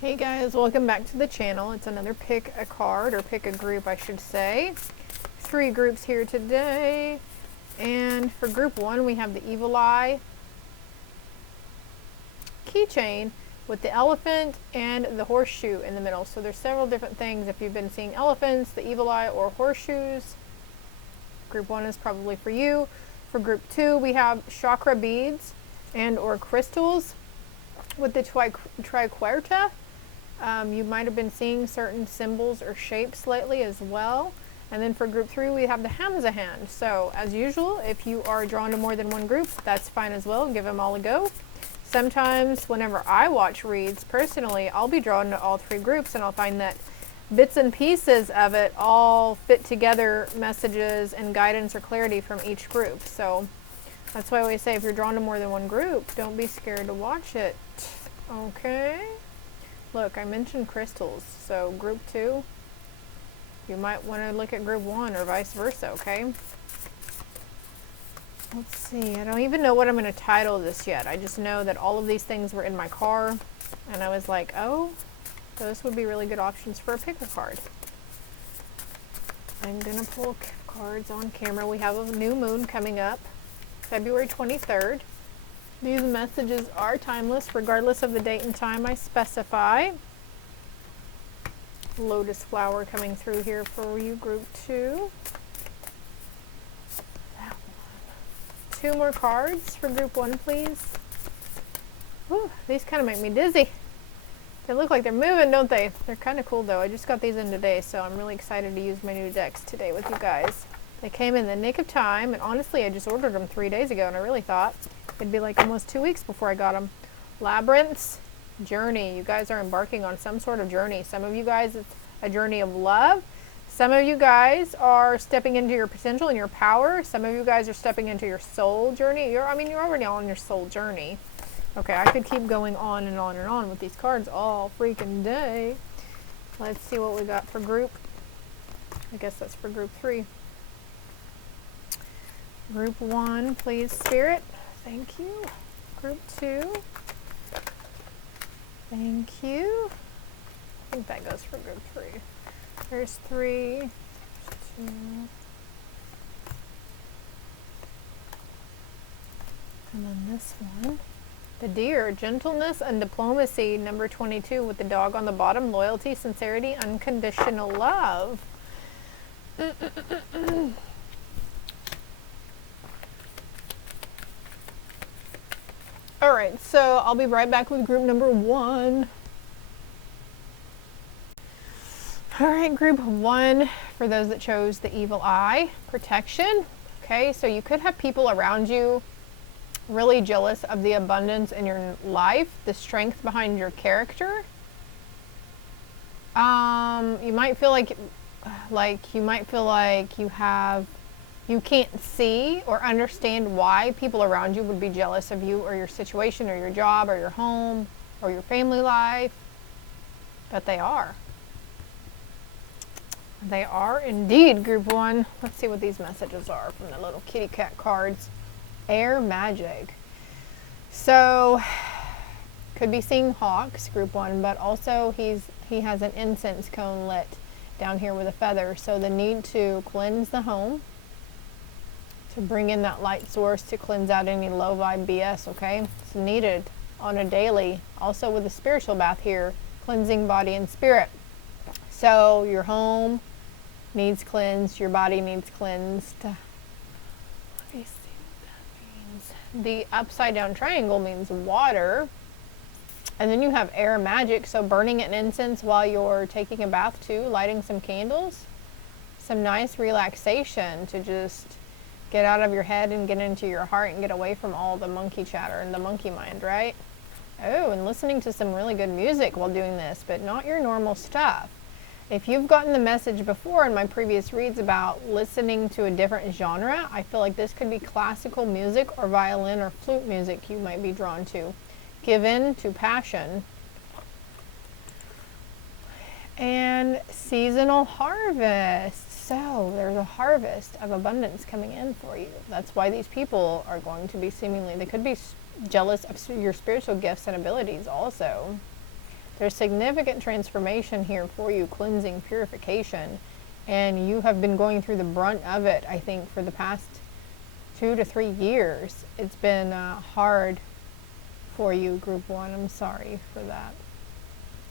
Hey guys, welcome back to the channel. It's another pick a card, or pick a group I should say. 3 groups here today. And for group 1 we have the Evil Eye keychain with the elephant and the horseshoe in the middle. So there's several different things. If you've been seeing elephants, the Evil Eye, or horseshoes, group 1 is probably for you. For group 2 we have chakra beads and or crystals with the TRIQUERTA. You might have been seeing certain symbols or shapes lately as well. And then for group 3 we have the HAMSA hand. So as usual, if you are drawn to more than one group, that's fine as well. Give them all a go. Sometimes whenever I watch reads personally, I'll be drawn to all 3 groups, and I'll find that bits and pieces of it all fit together, messages and guidance or clarity from each group. So that's why I always say, if you're drawn to more than one group, don't be scared to watch it. Okay. Look, I mentioned crystals, so group 2, you might want to look at group 1 or vice versa, okay? Let's see, I don't even know what I'm going to title this yet. I just know that all of these things were in my car, and I was like, oh, those would be really good options for a pick a card. I'm going to pull cards on camera. We have a new moon coming up, February 23rd. These messages are timeless, regardless of the date and time I specify. Lotus flower coming through here for you, group 2. That one. 2 more cards for group 1, please. Whew, these kind of make me dizzy. They look like they're moving, don't they? They're kind of cool, though. I just got these in today, so I'm really excited to use my new decks today with you guys. They came in the nick of time, and honestly, I just ordered them 3 days ago, and I really thought it'd be like almost 2 weeks before I got them. Labyrinths, journey. You guys are embarking on some sort of journey. Some of you guys, it's a journey of love. Some of you guys are stepping into your potential and your power. Some of you guys are stepping into your soul journey. You're already on your soul journey. Okay, I could keep going on and on and on with these cards all freaking day. Let's see what we got for group. I guess that's for group 3. Group 1, please, Spirit. Thank you. Group 2. Thank you. I think that goes for group 3. There's 3. 2. And then this one. The deer, gentleness and diplomacy, number 22, with the dog on the bottom. Loyalty, sincerity, unconditional love. Alright, so I'll be right back with group number 1. Alright, group 1, for those that chose the Evil Eye, protection. Okay, so you could have people around you really jealous of the abundance in your life, the strength behind your character. You might feel like you can't see or understand why people around you would be jealous of you or your situation or your job or your home or your family life, but they are. They are indeed, group 1. Let's see what these messages are from the little kitty cat cards. Air magic. So, could be seeing hawks, group 1, but also he has an incense cone lit down here with a feather. So the need to cleanse the home, to bring in that light source, to cleanse out any low vibe BS, okay? It's needed on a daily. Also with the spiritual bath here, cleansing body and spirit. So your home needs cleansed, your body needs cleansed. Let me see what that means. The upside down triangle means water. And then you have air magic, so burning an incense while you're taking a bath too, lighting some candles. Some nice relaxation to just get out of your head and get into your heart and get away from all the monkey chatter and the monkey mind, right? Oh, and listening to some really good music while doing this, but not your normal stuff. If you've gotten the message before in my previous reads about listening to a different genre, I feel like this could be classical music or violin or flute music you might be drawn to. Give in to passion. And seasonal harvest. So there's a harvest of abundance coming in for you. That's why these people are going to be seemingly, they could be jealous of your spiritual gifts and abilities also. There's significant transformation here for you, cleansing, purification, and you have been going through the brunt of it, I think, for the past 2 to 3 years. It's been hard for you, group 1. I'm sorry for that.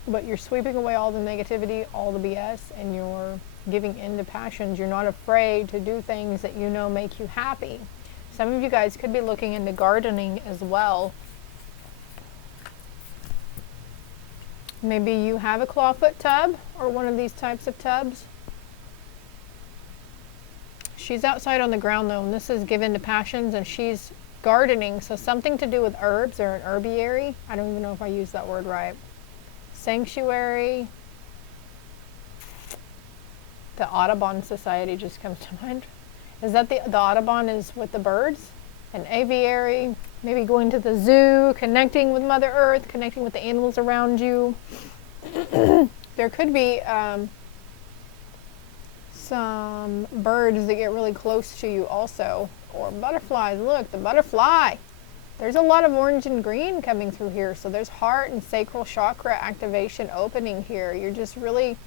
But you're sweeping away all the negativity, all the BS, and you're giving in to passions. You're not afraid to do things that you know make you happy. Some of you guys could be looking into gardening as well. Maybe you have a clawfoot tub or one of these types of tubs. She's outside on the ground though, and this is given to passions, and she's gardening, so something to do with herbs or an herbiary. I don't even know if I used that word right. Sanctuary. The Audubon Society just comes to mind. Is that the Audubon is with the birds? An aviary, maybe going to the zoo, connecting with Mother Earth, connecting with the animals around you. There could be some birds that get really close to you also, or butterflies. Look, the butterfly. There's a lot of orange and green coming through here, so there's heart and sacral chakra activation opening here. You're just really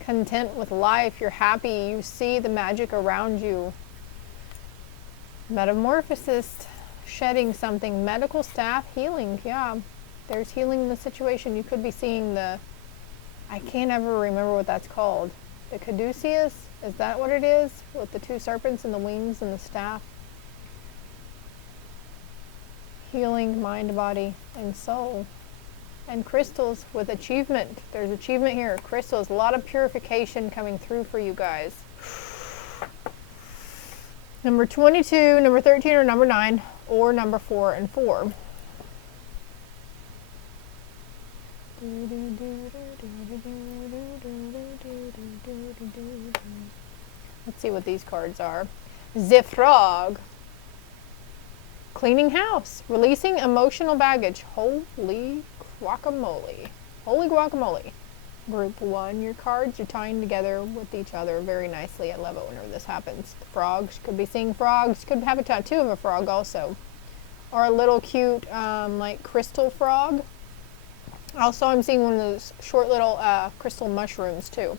content with life. You're happy. You see the magic around you. Metamorphosis, shedding something. Medical staff, healing. Yeah, there's healing in the situation. You could be seeing the, I can't ever remember what that's called. The caduceus, is that what it is? With the 2 serpents and the wings and the staff. Healing mind, body, and soul. And crystals with achievement. There's achievement here. Crystals, a lot of purification coming through for you guys. Number 22, number 13, or number 9, or number 4 and 4. Let's see what these cards are. The Frog. Cleaning house. Releasing emotional baggage. Holy guacamole. Holy guacamole. Group 1, your cards are tying together with each other very nicely. I love it whenever this happens. The frogs, could be seeing frogs, could have a tattoo of a frog also. Or a little cute, like crystal frog. Also, I'm seeing one of those short little crystal mushrooms too.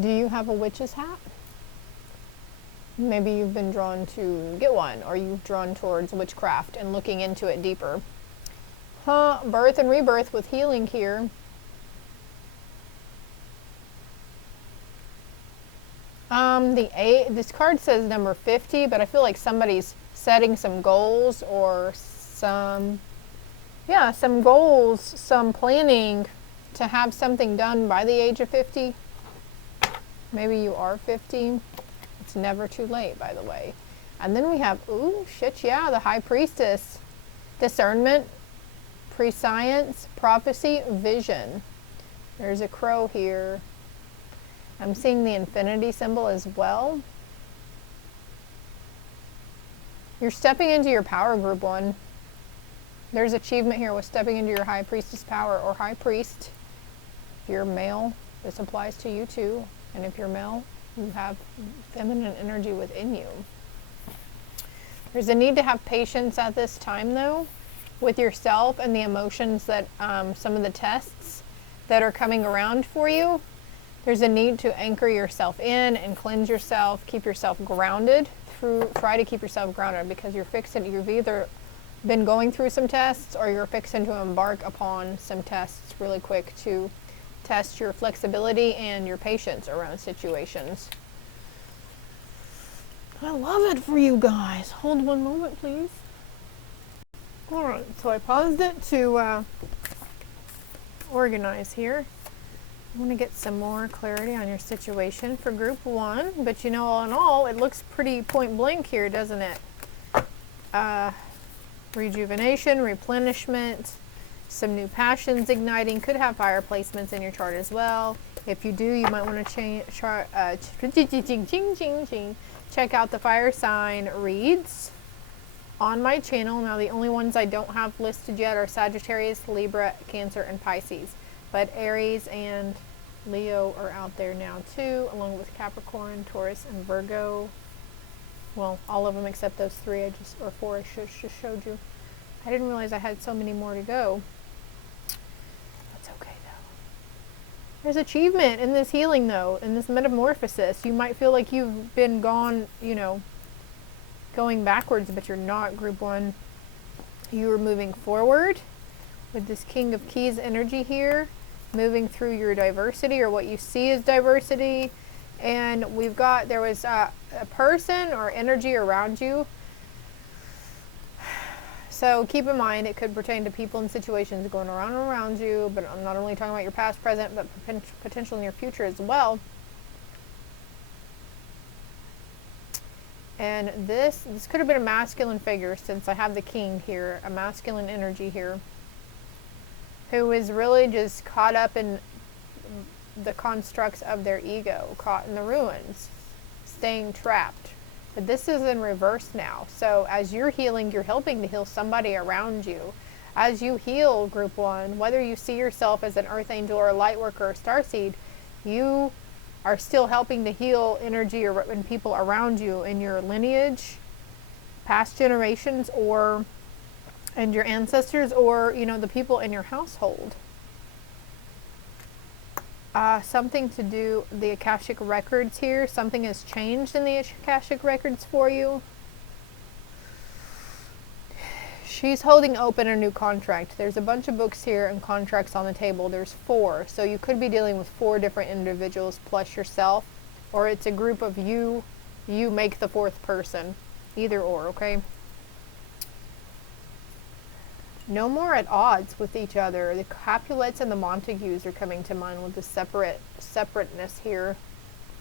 Do you have a witch's hat? Maybe you've been drawn to get one, or you've drawn towards witchcraft and looking into it deeper. Birth and rebirth with healing here. This card says number 50, but I feel like somebody's setting some goals or some goals, some planning to have something done by the age of 50. Maybe you are 50. It's never too late, by the way. And then we have, ooh, shit, yeah, the High Priestess. Discernment, prescience, prophecy, vision. There's a crow here. I'm seeing the infinity symbol as well. You're stepping into your power, group 1. There's achievement here with stepping into your High Priestess power or High Priest. If you're male, this applies to you too. And if you're male, you have feminine energy within you. There's a need to have patience at this time though, with yourself and the emotions that some of the tests that are coming around for you. There's a need to anchor yourself in and cleanse yourself, keep yourself grounded try to keep yourself grounded, because you've either been going through some tests or you're fixing to embark upon some tests really quick to test your flexibility and your patience around situations. I love it for you guys. Hold one moment, please. Alright, so I paused it to organize here. I want to get some more clarity on your situation for group 1, but you know, all in all, it looks pretty point blank here, doesn't it? Rejuvenation, replenishment, some new passions igniting. Could have fire placements in your chart as well. If you do, you might want to check out the fire sign reads on my channel. Now, the only ones I don't have listed yet are Sagittarius, Libra, Cancer, and Pisces. But Aries and Leo are out there now too, along with Capricorn, Taurus, and Virgo. Well, all of them except those 3 or 4 I just showed you. I didn't realize I had so many more to go. That's okay though. There's achievement in this healing though, in this metamorphosis. You might feel like you've been gone, you know, going backwards, but you're not, group one. You are moving forward with this King of Keys energy here, moving through your diversity or what you see as diversity. And we've got, there was a person or energy around you. So keep in mind, it could pertain to people and situations going around and around you, but I'm not only talking about your past, present, but potential near future as well. And this could have been a masculine figure, since I have the king here, a masculine energy here, who is really just caught up in the constructs of their ego, caught in the ruins, staying trapped. But this is in reverse now. So as you're healing, you're helping to heal somebody around you. As you heal, group one, whether you see yourself as an earth angel or a light worker or starseed, you are still helping to heal energy and people around you in your lineage, past generations, or and your ancestors, or you know, the people in your household. Something to do the Akashic records here. Something has changed in the Akashic records for you. She's holding open a new contract. There's a bunch of books here and contracts on the table. There's 4. So you could be dealing with 4 different individuals plus yourself. Or it's a group of you. You make the 4th person. Either or, okay? No more at odds with each other. The Capulets and the Montagues are coming to mind with the separateness here.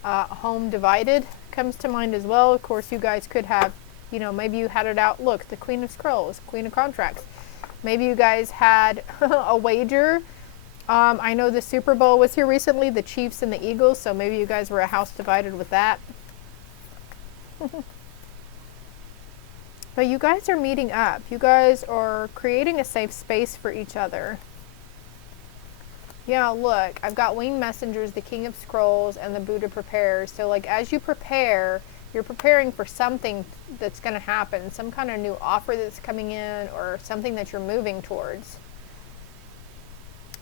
Home divided comes to mind as well. Of course, you guys could have, you know, maybe you had it out. Look, the Queen of Scrolls, Queen of Contracts. Maybe you guys had a wager. I know the Super Bowl was here recently, the Chiefs and the Eagles, so maybe you guys were a house divided with that. But you guys are meeting up. You guys are creating a safe space for each other. Yeah, look, I've got winged messengers, the King of Scrolls, and the Buddha prepares. So like as you prepare, you're preparing for something that's going to happen, some kind of new offer that's coming in, or something that you're moving towards.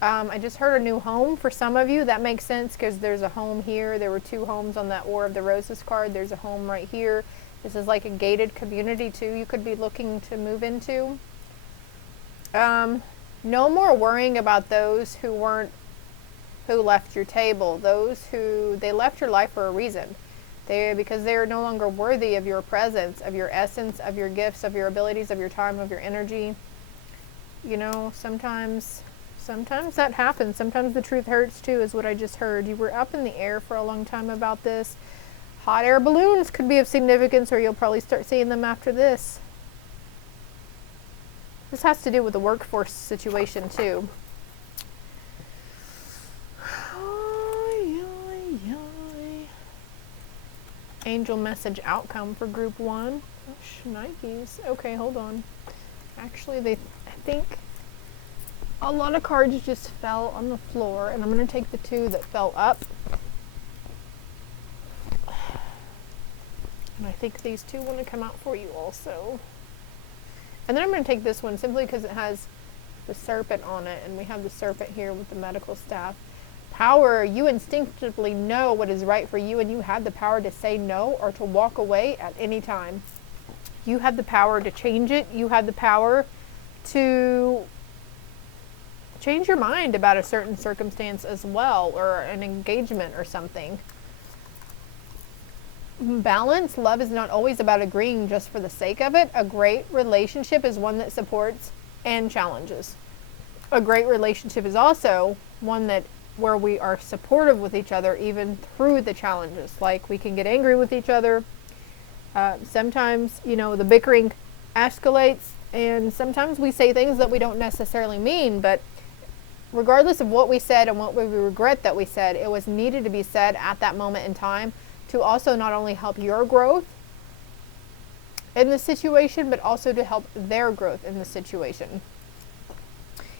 I just heard a new home for some of you. That makes sense because there's a home here. There were 2 homes on that War of the Roses card. There's a home right here. This is like a gated community too you could be looking to move into. No more worrying about those who left your table. Those who, they left your life for a reason. Because they are no longer worthy of your presence, of your essence, of your gifts, of your abilities, of your time, of your energy. You know, sometimes that happens. Sometimes the truth hurts too, is what I just heard. You were up in the air for a long time about this. Hot air balloons could be of significance, or you'll probably start seeing them after this. This has to do with the workforce situation too. Angel message outcome for group 1. Oh, shnikes. Okay, hold on. Actually, I think a lot of cards just fell on the floor, and I'm going to take the 2 that fell up. And I think these 2 want to come out for you also. And then I'm going to take this one simply because it has the serpent on it, and we have the serpent here with the medical staff. Power, you instinctively know what is right for you, and you have the power to say no or to walk away at any time. You have the power to change it. You have the power to change your mind about a certain circumstance as well, or an engagement or something. Balance, love is not always about agreeing just for the sake of it. A great relationship is one that supports and challenges. A great relationship is also one where we are supportive with each other even through the challenges. Like we can get angry with each other. Sometimes, you know, the bickering escalates, and sometimes we say things that we don't necessarily mean, but regardless of what we said and what we regret that we said, it was needed to be said at that moment in time to also not only help your growth in the situation, but also to help their growth in the situation.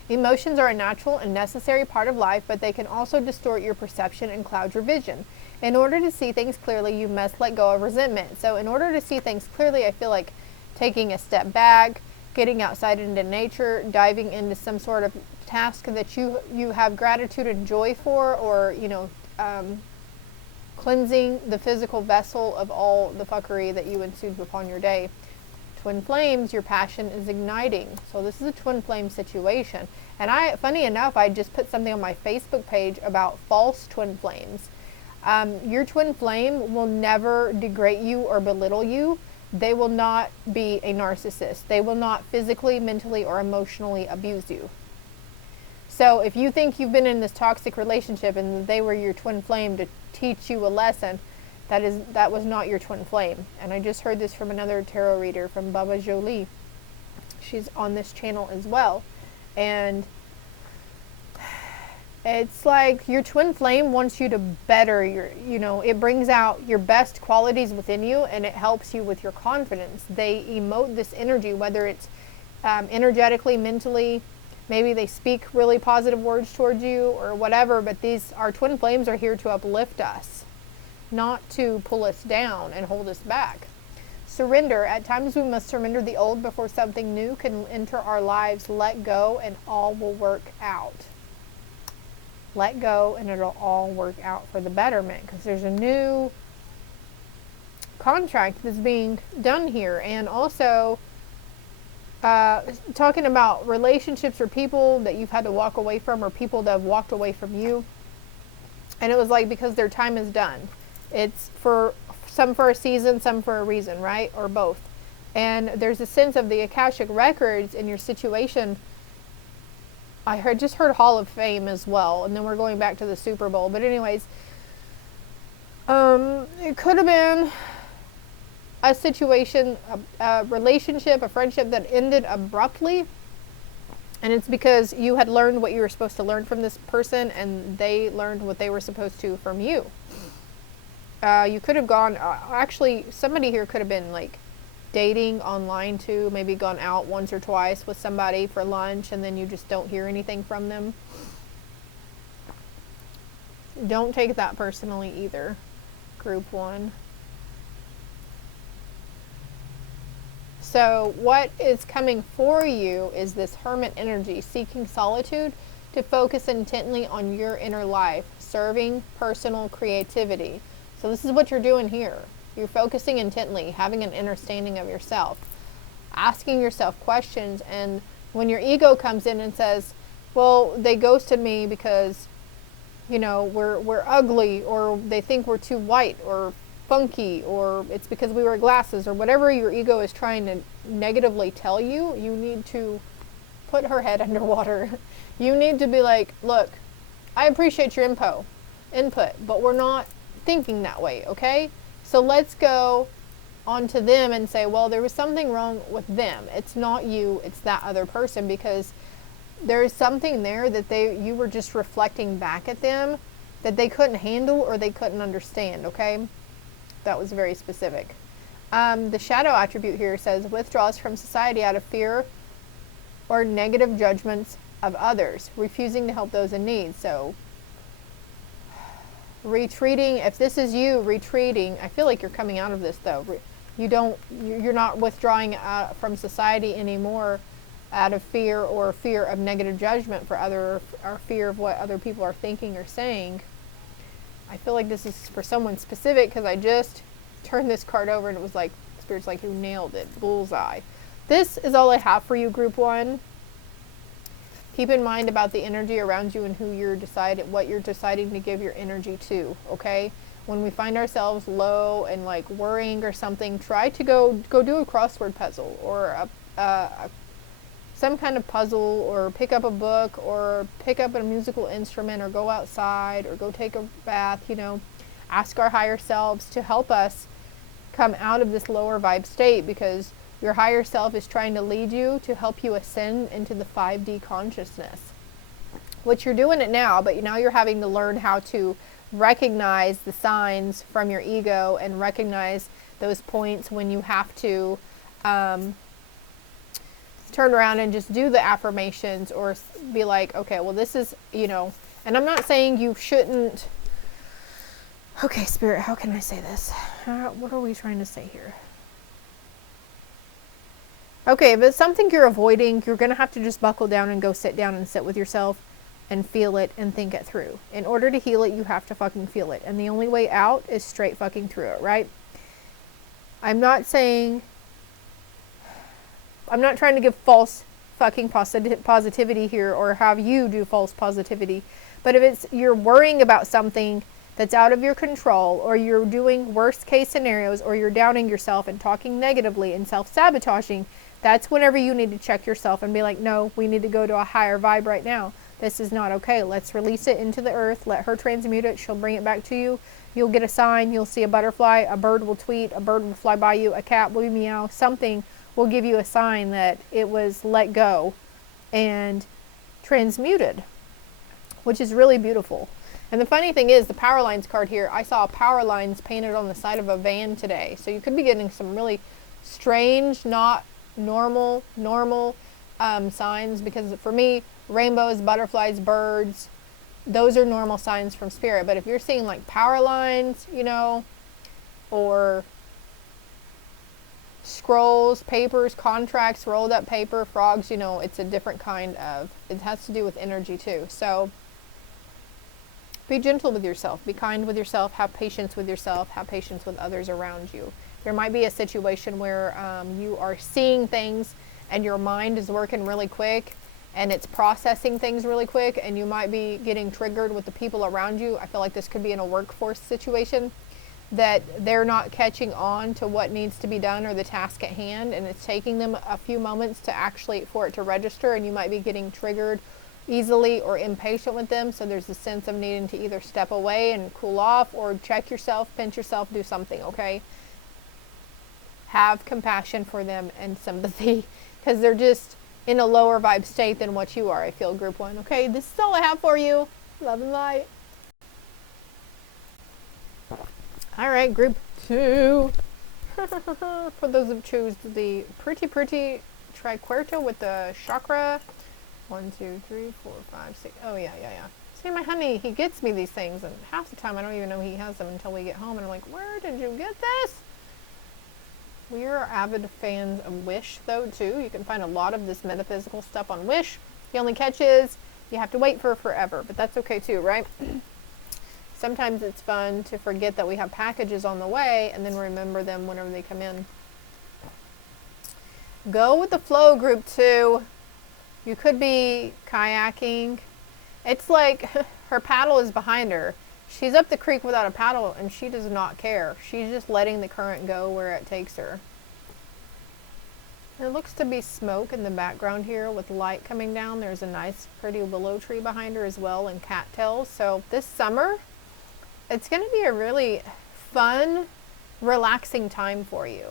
Emotions are a natural and necessary part of life, but they can also distort your perception and cloud your vision. In order to see things clearly, you must let go of resentment. So in order to see things clearly, I feel like taking a step back, getting outside into nature, diving into some sort of task that you have gratitude and joy for, or, you know, cleansing the physical vessel of all the fuckery that you ensued upon your day. Twin flames, your passion is igniting. So this is a twin flame situation. And funny enough, I just put something on my Facebook page about false twin flames. Your twin flame will never degrade you or belittle you. They will not be a narcissist. They will not physically, mentally, or emotionally abuse you. So if you think you've been in this toxic relationship and they were your twin flame to teach you a lesson, that was not your twin flame. And I just heard this from another tarot reader, from Baba Jolie. She's on this channel as well. And it's like your twin flame wants you to better your, you know, it brings out your best qualities within you, and it helps you with your confidence. They emote this energy, whether it's energetically, mentally, maybe they speak really positive words towards you or whatever, but our twin flames are here to uplift us, not to pull us down and hold us back. Surrender. At times we must surrender the old before something new can enter our lives. Let go and all will work out. Let go and it'll all work out for the betterment, because there's a new contract that's being done here. And also talking about relationships or people that you've had to walk away from, or people that have walked away from you. And it was like, because their time is done. It's for some for a season, some for a reason, right? Or both. And there's a sense of the Akashic records in your situation. I just heard Hall of Fame as well, and then we're going back to the Super Bowl. But anyways, it could have been a situation, a relationship, a friendship that ended abruptly, and it's because you had learned what you were supposed to learn from this person, and they learned what they were supposed to from you. You could have gone, actually, somebody here could have been like dating online too, maybe gone out once or twice with somebody for lunch, and then you just don't hear anything from them. Don't take that personally either, group one. So what is coming for you is this hermit energy, seeking solitude to focus intently on your inner life, serving personal creativity. So this is what you're doing here. You're focusing intently, having an understanding of yourself, asking yourself questions. And when your ego comes in and says, well, they ghosted me because, you know, we're ugly, or they think we're too white or funky, or it's because we wear glasses, or whatever your ego is trying to negatively tell you, you need to put her head underwater. You need to be like, look, I appreciate your input, but we're not thinking that way, okay? So let's go onto them and say, well, there was something wrong with them. It's not you, it's that other person, because there's something there that you were just reflecting back at them that they couldn't handle or they couldn't understand, okay? That was very specific. The shadow attribute here says withdraws from society out of fear or negative judgments of others, refusing to help those in need. So retreating, if this is you retreating, I feel like you're coming out of this though. You're not withdrawing from society anymore out of fear or fear of negative judgment for or fear of what other people are thinking or saying. I feel like this is for someone specific, because I just turned this card over and it was like, Spirit's like, you nailed it, bullseye. This is all I have for you, group one. Keep in mind about the energy around you and what you're deciding to give your energy to, okay? When we find ourselves low and like worrying or something, try to go do a crossword puzzle, or some kind of puzzle, or pick up a book, or pick up a musical instrument, or go outside, or go take a bath, you know. Ask our higher selves to help us come out of this lower vibe state, because your higher self is trying to lead you to help you ascend into the 5D consciousness. Which you're doing it now, but now you're having to learn how to recognize the signs from your ego and recognize those points when you have to turn around and just do the affirmations, or be like, okay, well, this is, you know, and I'm not saying you shouldn't. Okay, Spirit, how can I say this? What are we trying to say here? Okay, if it's something you're avoiding, you're going to have to just buckle down and go sit down and sit with yourself and feel it and think it through. In order to heal it, you have to fucking feel it. And the only way out is straight fucking through it, right? I'm not saying, I'm not trying to give false fucking positivity here or have you do false positivity. But if it's, you're worrying about something that's out of your control, or you're doing worst case scenarios, or you're doubting yourself and talking negatively and self-sabotaging, that's whenever you need to check yourself and be like, no, we need to go to a higher vibe right now. This is not okay. Let's release it into the earth. Let her transmute it. She'll bring it back to you. You'll get a sign. You'll see a butterfly. A bird will tweet. A bird will fly by you. A cat will meow. Something will give you a sign that it was let go and transmuted, which is really beautiful. And the funny thing is, the power lines card here, I saw power lines painted on the side of a van today. So you could be getting some really strange, not normal signs, because for me, rainbows, butterflies, birds, those are normal signs from spirit. But if you're seeing like power lines, you know, or scrolls, papers, contracts, rolled up paper, frogs, you know, it's a different kind of, it has to do with energy too. So be gentle with yourself, be kind with yourself, have patience with yourself, have patience with others around you. There might be a situation where you are seeing things and your mind is working really quick and it's processing things really quick, and you might be getting triggered with the people around you. I feel like this could be in a workforce situation, that they're not catching on to what needs to be done or the task at hand, and it's taking them a few moments to actually, for it to register, and you might be getting triggered easily or impatient with them. So there's a sense of needing to either step away and cool off, or check yourself, pinch yourself, do something, okay? Have compassion for them and sympathy, because they're just in a lower vibe state than what you are. I feel, group one. Okay, this is all I have for you. Love and light. All right, group two. For those who choose the pretty TRIQUERTA with the chakra. 1, 2, 3, 4, 5, 6. Oh yeah. See, my honey, he gets me these things, and half the time I don't even know he has them until we get home, and I'm like, where did you get this? We are avid fans of Wish, though, too. You can find a lot of this metaphysical stuff on Wish. The only catch is you have to wait for forever, but that's okay, too, right? Sometimes it's fun to forget that we have packages on the way and then remember them whenever they come in. Go with the flow, group two. You could be kayaking. It's like her paddle is behind her. She's up the creek without a paddle, and she does not care. She's just letting the current go where it takes her. There looks to be smoke in the background here with light coming down. There's a nice, pretty willow tree behind her as well, and cattails. So this summer, it's going to be a really fun, relaxing time for you.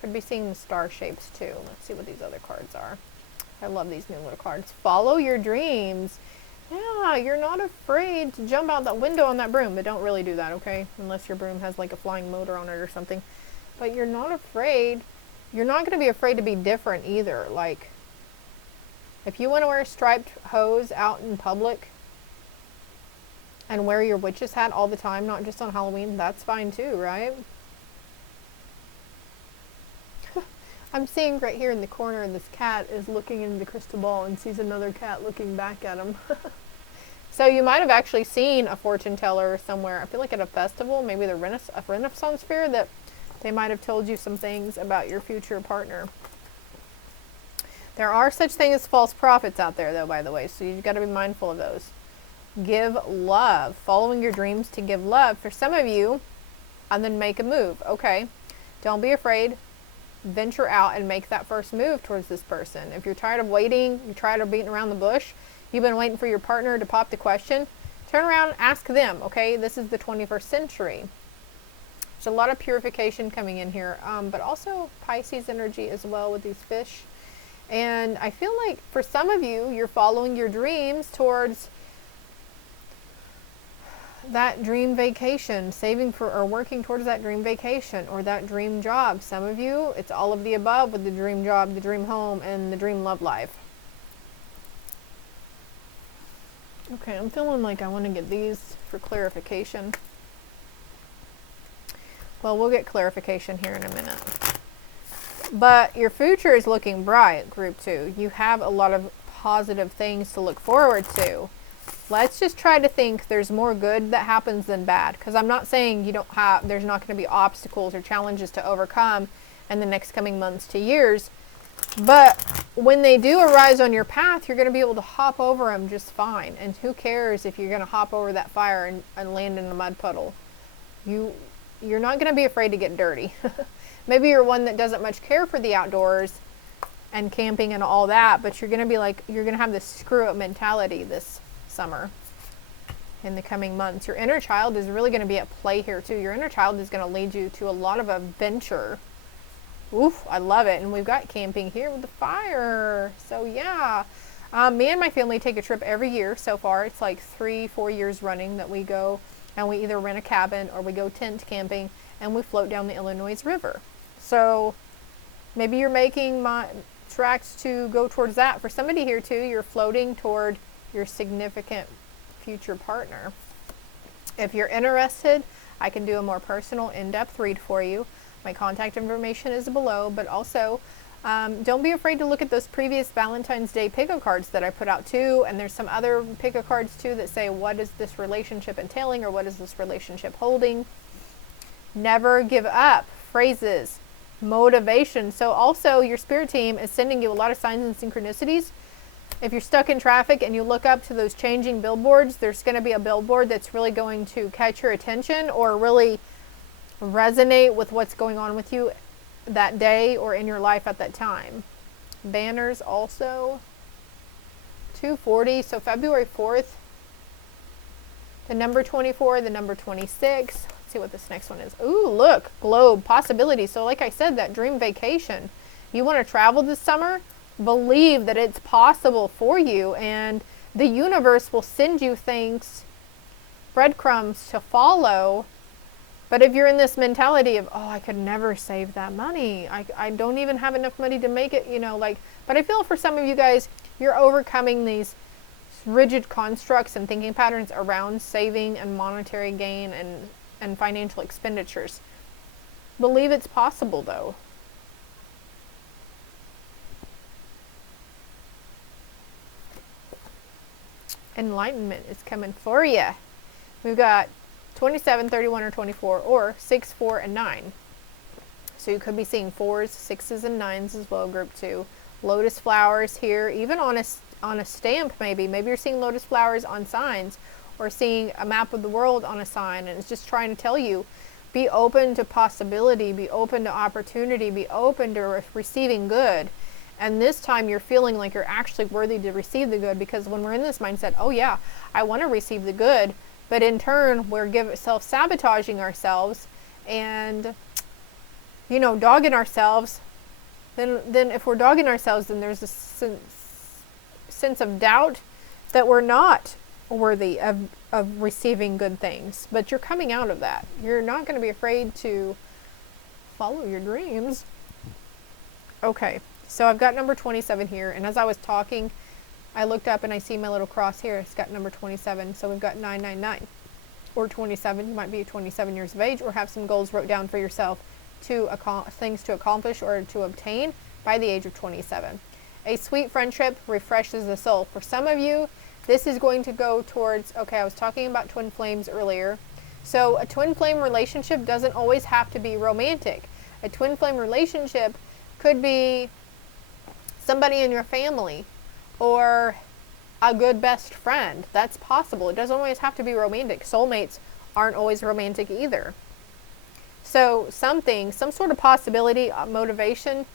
Could be seeing the star shapes too. Let's see what these other cards are. I love these new little cards. Follow your dreams. Yeah, you're not afraid to jump out that window on that broom, but don't really do that, okay? Unless your broom has like a flying motor on it or something. But you're not afraid. You're not going to be afraid to be different either. Like, if you want to wear striped hose out in public and wear your witch's hat all the time, not just on Halloween, that's fine too, right? I'm seeing right here in the corner, this cat is looking into the crystal ball and sees another cat looking back at him. So you might have actually seen a fortune teller somewhere. I feel like at a festival, maybe a Renaissance fair, that they might have told you some things about your future partner. There are such things as false prophets out there, though, by the way, so you've got to be mindful of those. Give love. Following your dreams to give love. For some of you, and then make a move. Okay, don't be afraid. Venture out and make that first move towards this person. If you're tired of waiting, you're tired of beating around the bush, you've been waiting for your partner to pop the question, turn around and ask them, okay? This is the 21st century. There's a lot of purification coming in here, but also Pisces energy as well with these fish. And I feel like for some of you, you're following your dreams towards that dream vacation, saving for or working towards that dream vacation or that dream job. Some of you, it's all of the above with the dream job, the dream home, and the dream love life. Okay, I'm feeling like I want to get these for clarification. Well, we'll get clarification here in a minute. But your future is looking bright, group 2. You have a lot of positive things to look forward to. Let's just try to think there's more good that happens than bad. Because I'm not saying there's not going to be obstacles or challenges to overcome in the next coming months to years. But when they do arise on your path, you're going to be able to hop over them just fine. And who cares if you're going to hop over that fire and land in a mud puddle? You're not going to be afraid to get dirty. Maybe you're one that doesn't much care for the outdoors and camping and all that, but you're going to have this screw up mentality this summer in the coming months. Your inner child is really going to be at play here too. Your inner child is going to lead you to a lot of adventure. Oof, I love it. And we've got camping here with the fire. So yeah, me and my family take a trip every year so far. It's like 3-4 years running that we go, and we either rent a cabin or we go tent camping, and we float down the Illinois River. So maybe you're making my tracks to go towards that. For somebody here too, you're floating toward your significant future partner. If you're interested, I can do a more personal, in-depth read for you. My contact information is below, but also don't be afraid to look at those previous Valentine's Day pick-a cards that I put out too. And there's some other pick-a cards too that say, what is this relationship entailing, or what is this relationship holding? Never give up. Phrases. Motivation. So also your spirit team is sending you a lot of signs and synchronicities. If you're stuck in traffic and you look up to those changing billboards, there's going to be a billboard that's really going to catch your attention or really resonate with what's going on with you that day or in your life at that time. Banners also. 240. So February 4th. The number 24, the number 26. Let's see what this next one is. Ooh, look. Globe. Possibility. So like I said, that dream vacation. You want to travel this summer? Believe that it's possible for you, and the universe will send you things, breadcrumbs to follow. But if you're in this mentality of, oh, I could never save that money, I don't even have enough money to make it, but I feel for some of you guys, you're overcoming these rigid constructs and thinking patterns around saving and monetary gain and financial expenditures. Believe it's possible though. Enlightenment is coming for you. We've got 27, 31, or 24, or 6, 4, and 9. So you could be seeing 4s, 6s, and 9s as well, group 2. Lotus flowers here, even on a stamp maybe. Maybe you're seeing lotus flowers on signs, or seeing a map of the world on a sign, and it's just trying to tell you, be open to possibility, be open to opportunity, be open to receiving good. And this time you're feeling like you're actually worthy to receive the good, because when we're in this mindset, oh yeah, I want to receive the good, but in turn we're self-sabotaging ourselves and, dogging ourselves. Then if we're dogging ourselves, then there's a sense of doubt that we're not worthy of receiving good things. But you're coming out of that. You're not going to be afraid to follow your dreams. Okay. So I've got number 27 here, and as I was talking, I looked up and I see my little cross here. It's got number 27, so we've got 999, or 27. You might be 27 years of age, or have some goals wrote down for yourself, things to accomplish or to obtain by the age of 27. A sweet friendship refreshes the soul. For some of you, this is going to go towards, okay, I was talking about twin flames earlier. So a twin flame relationship doesn't always have to be romantic. A twin flame relationship could be somebody in your family or a good best friend. That's possible. It doesn't always have to be romantic. Soulmates aren't always romantic either. So some sort of possibility, motivation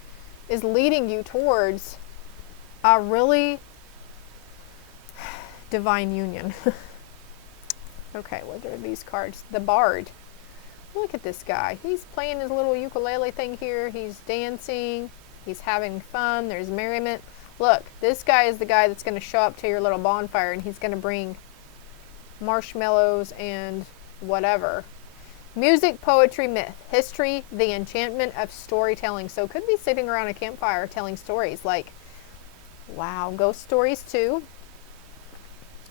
is leading you towards a really divine union. Okay, what are these cards? The Bard. Look at this guy. He's playing his little ukulele thing here. He's dancing. He's having fun. There's merriment. Look, this guy is the guy that's going to show up to your little bonfire, and he's going to bring marshmallows and whatever. Music, poetry, myth, history, the enchantment of storytelling. So could be sitting around a campfire telling stories like, wow, ghost stories too.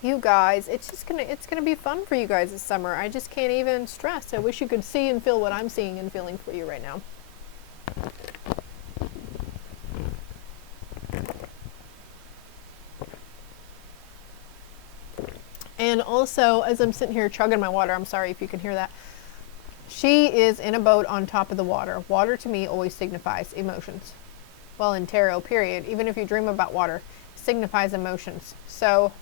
You guys, it's gonna be fun for you guys this summer. I just can't even stress. I wish you could see and feel what I'm seeing and feeling for you right now. And also, as I'm sitting here chugging my water, I'm sorry if you can hear that. She is in a boat on top of the water. Water to me always signifies emotions. Well, in tarot, period. Even if you dream about water, signifies emotions. So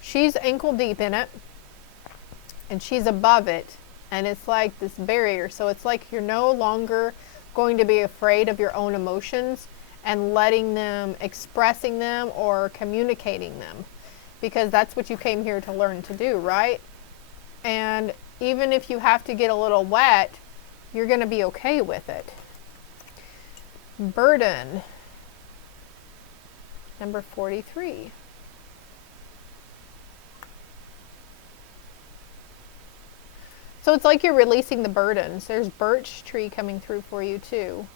she's ankle deep in it, and she's above it, and it's like this barrier. So it's like you're no longer going to be afraid of your own emotions and letting them, expressing them, or communicating them, because that's what you came here to learn to do, right? And even if you have to get a little wet, you're going to be okay with it. Burden, number 43. So it's like you're releasing the burdens. There's birch tree coming through for you too.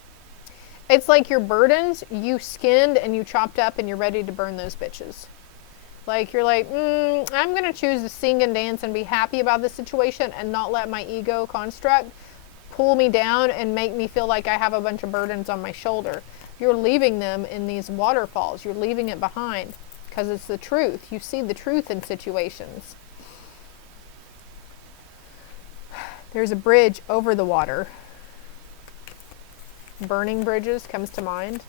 It's like your burdens, you skinned and you chopped up and you're ready to burn those bitches. Like you're like, I'm going to choose to sing and dance and be happy about this situation and not let my ego construct pull me down and make me feel like I have a bunch of burdens on my shoulder. You're leaving them in these waterfalls. You're leaving it behind because it's the truth. You see the truth in situations. There's a bridge over the water. Burning bridges comes to mind.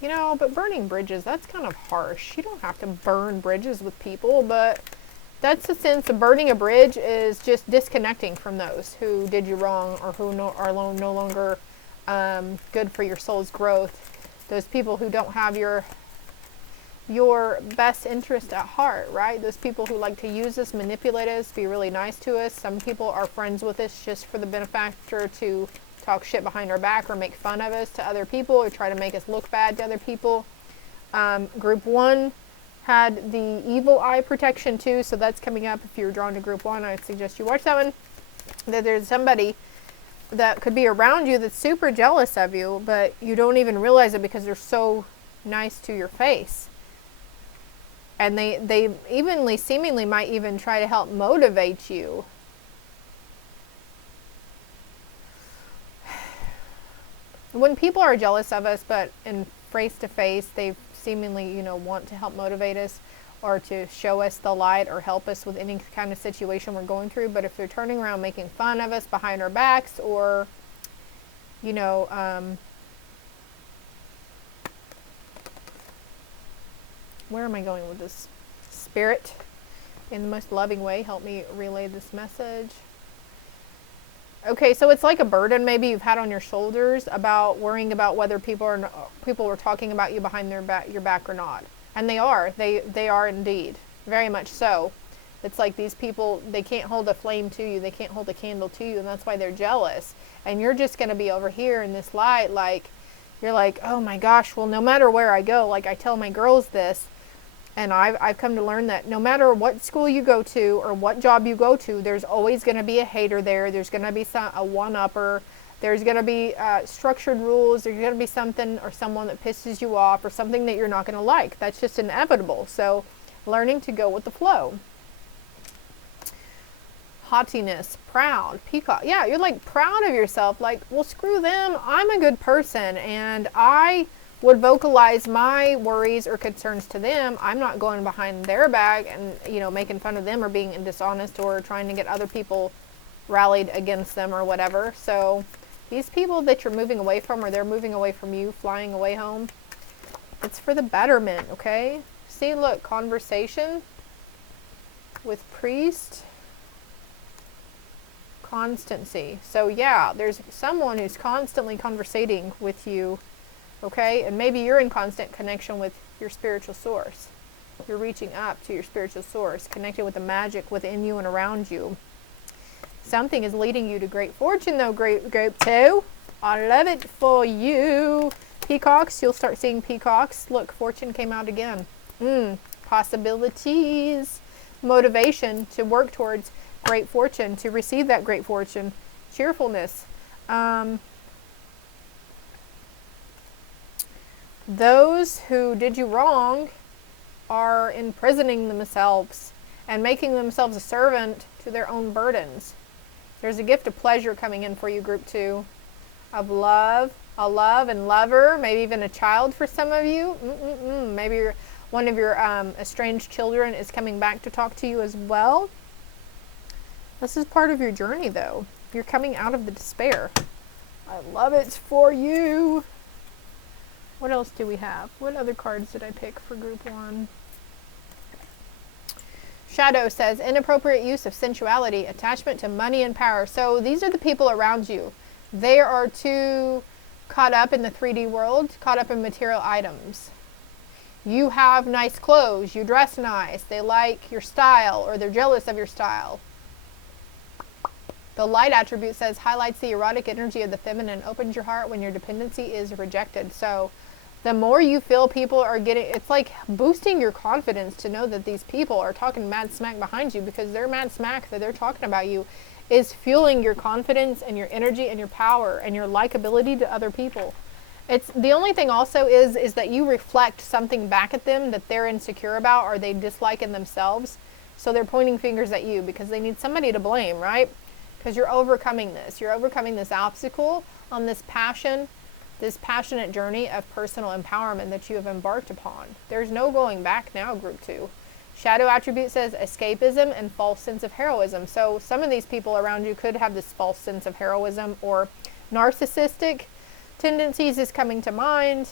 You know, but burning bridges, that's kind of harsh. You don't have to burn bridges with people, but that's the sense of burning a bridge is just disconnecting from those who did you wrong or who are no longer good for your soul's growth. Those people who don't have your best interest at heart, right? Those people who like to use us, manipulate us, be really nice to us. Some people are friends with us just for the benefactor to talk shit behind our back or make fun of us to other people or try to make us look bad to other people. Group 1 had the evil eye protection too, so that's coming up. If you're drawn to group 1, I suggest you watch that one. That there's somebody that could be around you that's super jealous of you, but you don't even realize it because they're so nice to your face. And they evenly, seemingly might even try to help motivate you. When people are jealous of us, but in face to face, they seemingly, want to help motivate us or to show us the light or help us with any kind of situation we're going through. But if they're turning around making fun of us behind our backs or, where am I going with this? Spirit, in the most loving way, help me relay this message. Okay, so it's like a burden maybe you've had on your shoulders about worrying about whether people are talking about you behind your back or not. And they are. They are indeed. Very much so. It's like these people, they can't hold a flame to you. They can't hold a candle to you, and that's why they're jealous. And you're just going to be over here in this light, like, you're like, oh my gosh, well, no matter where I go, like I tell my girls this, and I've come to learn that no matter what school you go to or what job you go to, there's always going to be a hater there. There's going to be a one-upper. There's going to be structured rules. There's going to be something or someone that pisses you off or something that you're not going to like. That's just inevitable. So learning to go with the flow. Haughtiness, proud, peacock. Yeah, you're like proud of yourself. Like, well, screw them. I'm a good person and I would vocalize my worries or concerns to them. I'm not going behind their back and, making fun of them or being dishonest or trying to get other people rallied against them or whatever. So these people that you're moving away from or they're moving away from you, flying away home, it's for the betterment, okay? See, look, conversation with priest, constancy. So yeah, there's someone who's constantly conversating with you. Okay, and maybe you're in constant connection with your spiritual source. You're reaching up to your spiritual source, connected with the magic within you and around you. Something is leading you to great fortune, though, group 2. I love it for you. Peacocks, you'll start seeing peacocks. Look, fortune came out again. Possibilities. Motivation to work towards great fortune, to receive that great fortune. Cheerfulness. Those who did you wrong are imprisoning themselves and making themselves a servant to their own burdens. There's a gift of pleasure coming in for you, group 2, of love, a love and lover, maybe even a child for some of you. Maybe you're One of your estranged children is coming back to talk to you as well. This is part of your journey, though. You're coming out of the despair. I love it for you. What else do we have? What other cards did I pick for group 1? Shadow says, inappropriate use of sensuality, attachment to money and power. So these are the people around you. They are too caught up in the 3D world, caught up in material items. You have nice clothes, you dress nice, they like your style, or they're jealous of your style. The light attribute says, highlights the erotic energy of the feminine, opens your heart when your dependency is rejected. So the more you feel people are getting, it's like boosting your confidence to know that these people are talking mad smack behind you, because their mad smack that they're talking about you is fueling your confidence and your energy and your power and your likability to other people. It's the only thing also is that you reflect something back at them that they're insecure about or they dislike in themselves. So they're pointing fingers at you because they need somebody to blame, right? Because you're overcoming this. You're overcoming this obstacle on this passion, this passionate journey of personal empowerment that you have embarked upon. There's no going back now, group 2. Shadow attribute says escapism and false sense of heroism. So some of these people around you could have this false sense of heroism, or narcissistic tendencies is coming to mind.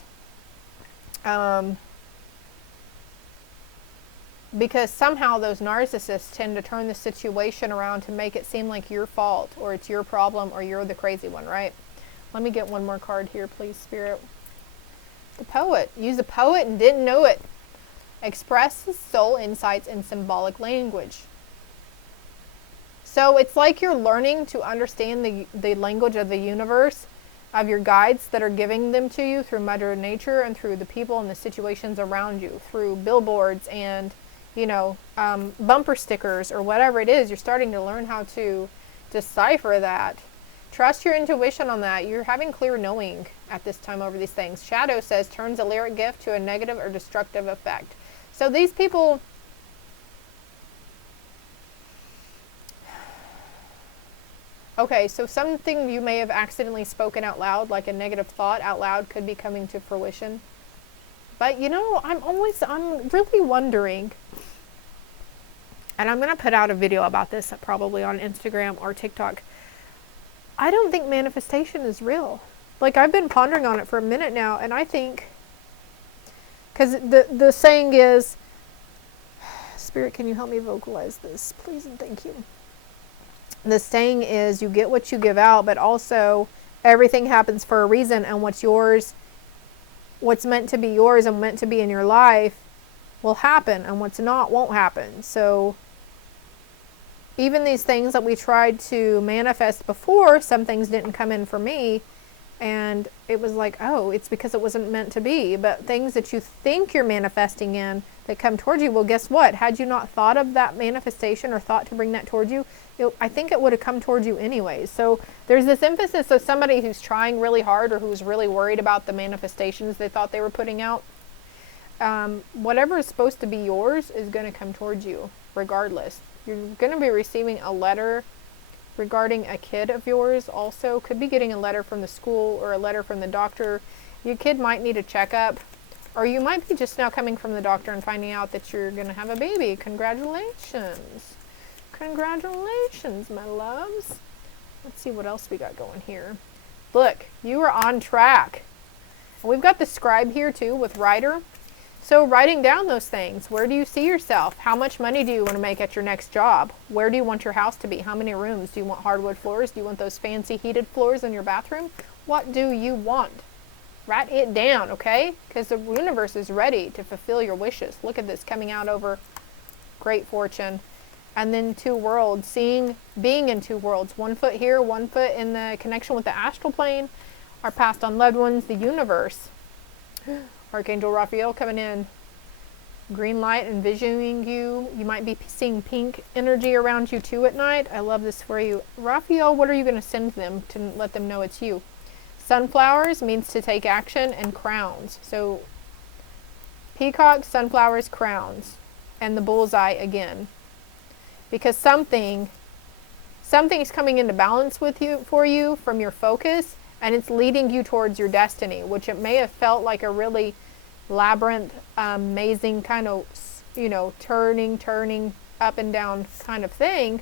Because somehow those narcissists tend to turn the situation around to make it seem like your fault, or it's your problem, or you're the crazy one, right? Let me get one more card here, please, Spirit. The poet. Use a poet and didn't know it. Express soul insights in symbolic language. So it's like you're learning to understand the language of the universe, of your guides that are giving them to you through Mother Nature and through the people and the situations around you, through billboards and, you know, bumper stickers or whatever it is. You're starting to learn how to decipher that. Trust your intuition on that. You're having clear knowing at this time over these things. Shadow says, turns a lyric gift to a negative or destructive effect. So these people, okay, so something you may have accidentally spoken out loud, like a negative thought out loud, could be coming to fruition. But you know, I'm really wondering, and I'm going to put out a video about this probably on Instagram or TikTok. I don't think manifestation is real. Like, I've been pondering on it for a minute now, and I think, because the saying is, Spirit, can you help me vocalize this, please and thank you. The saying is, you get what you give out, but also everything happens for a reason, and what's yours, what's meant to be yours and meant to be in your life will happen, and what's not won't happen. So even these things that we tried to manifest before, some things didn't come in for me, and it was like, oh, it's because it wasn't meant to be. But things that you think you're manifesting in that come towards you, well, guess what? Had you not thought of that manifestation or thought to bring that towards you, I think it would have come towards you anyways. So there's this emphasis. So somebody who's trying really hard or who's really worried about the manifestations they thought they were putting out, whatever is supposed to be yours is going to come towards you regardless. You're going to be receiving a letter regarding a kid of yours also. Could be getting a letter from the school or a letter from the doctor. Your kid might need a checkup, or you might be just now coming from the doctor and finding out that you're going to have a baby. Congratulations. Congratulations, my loves. Let's see what else we got going here. Look, you are on track. And we've got the scribe here too with writer. So writing down those things. Where do you see yourself? How much money do you want to make at your next job? Where do you want your house to be? How many rooms? Do you want hardwood floors? Do you want those fancy heated floors in your bathroom? What do you want? Write it down, okay? Because the universe is ready to fulfill your wishes. Look at this coming out over great fortune. And then 2 worlds, being in 2 worlds. 1 foot here, 1 foot in the connection with the astral plane, our past on loved ones, the universe. Archangel Raphael coming in. Green light envisioning you. You might be seeing pink energy around you too at night. I love this for you. Raphael, what are you going to send them to let them know it's you? Sunflowers means to take action, and crowns. So peacocks, sunflowers, crowns. And the bullseye again. Because something's coming into balance with you, for you, from your focus, and it's leading you towards your destiny, which it may have felt like a really labyrinth, amazing kind of, you know, turning up and down kind of thing.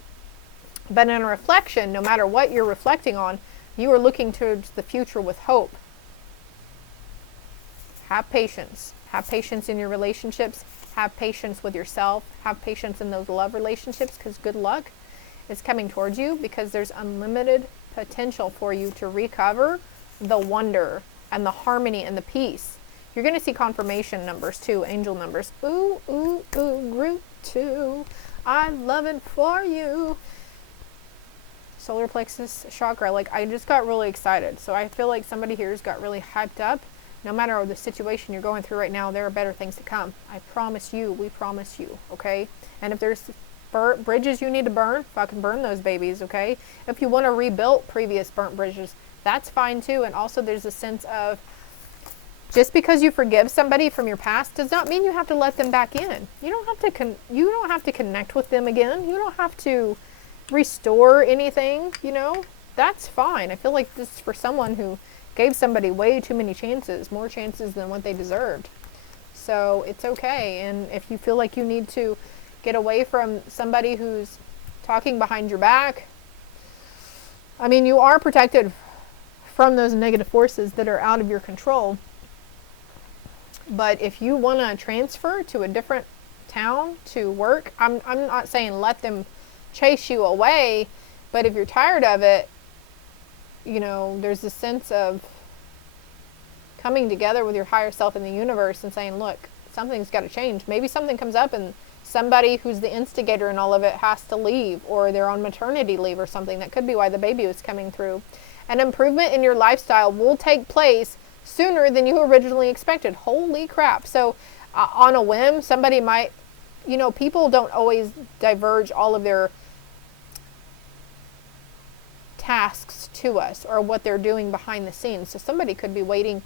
But in a reflection, no matter what you're reflecting on, you are looking towards the future with hope. Have patience. Have patience in your relationships. Have patience with yourself. Have patience in those love relationships, because good luck is coming towards you, because there's unlimited potential for you to recover the wonder and the harmony and the peace. You're going to see confirmation numbers too, angel numbers. Ooh, ooh, ooh, group 2. I love it for you. Solar plexus chakra. Like, I just got really excited. So I feel like somebody here's got really hyped up. No matter the situation you're going through right now, there are better things to come. I promise you. We promise you. Okay? And if there's bridges you need to burn, fucking burn those babies. Okay? If you want to rebuild previous burnt bridges, that's fine too. And also there's a sense of, just because you forgive somebody from your past does not mean you have to let them back in. You don't have to connect with them again. You don't have to restore anything, you know. That's fine. I feel like this is for someone who gave somebody way too many chances, more chances than what they deserved. So it's okay. And if you feel like you need to get away from somebody who's talking behind your back, I mean, you are protected from those negative forces that are out of your control. But if you want to transfer to a different town to work, I'm not saying let them chase you away, but if you're tired of it, you know, there's a sense of coming together with your higher self in the universe and saying, look, something's got to change. Maybe something comes up and somebody who's the instigator in all of it has to leave, or they're on maternity leave or something. That could be why the baby was coming through. An improvement in your lifestyle will take place sooner than you originally expected. Holy crap. So on a whim, somebody might, you know, people don't always diverge all of their tasks to us or what they're doing behind the scenes. So somebody could be waiting,